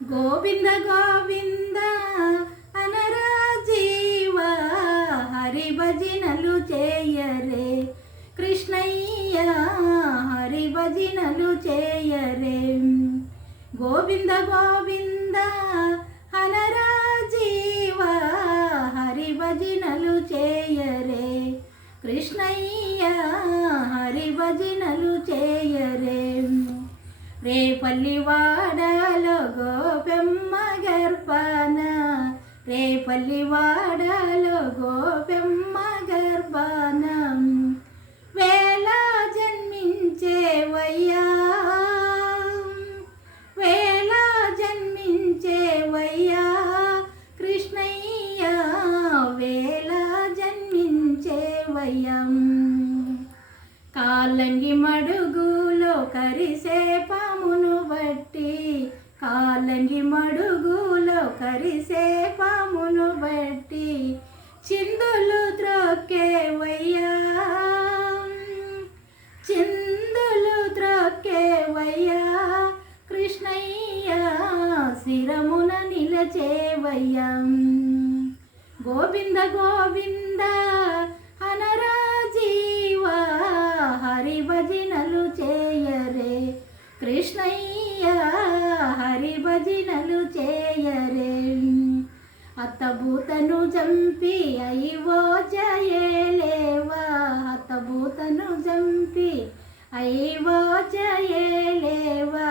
గోవింద గోవింద అనరా జీవ హరి భజనలు చేయరే కృష్ణయ్య హరి భజనలు చేయరే. గోవింద గోవింద అనరా జీవ హరి భజనలు చేయరే కృష్ణయ్య హరి భజనలు చేయరే. రేపల్లివాడలో గోపెమ్మ గర్భాన రేపల్లివాడలో గోపెమ్మ గర్భాన వేళ జన్మించేవయ్యా వేళ జన్మించేవయ్యా కృష్ణయ్య వేళ జన్మించేవయ్యా. కాలంగి మడుగులో కరిసే పామును బట్టి కాలంగి మడుగులో కరిసే పామును బట్టి చిందులు త్రొక్కేవయ్యా చిందులు త్రొక్కేవయ్యా కృష్ణయ్య శిరమున నిలచేవయ్యా. గోవింద గోవింద అనరా జీవ హరి భజనలు చేయరే కృష్ణయ్య హరి భజనలు చేయరే. అత్తభూతను చంపి అయ్యో జయలేవా అత్తభూతను చంపి అయ్యో జయలేవా.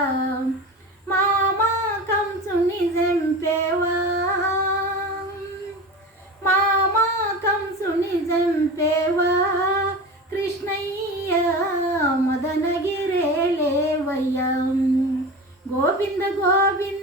మామా కంసుని చంపేవా మామా కంసుని చంపేవా కృష్ణయ్య మదనగిరే లేవయ్యా. గోవింద గోవింద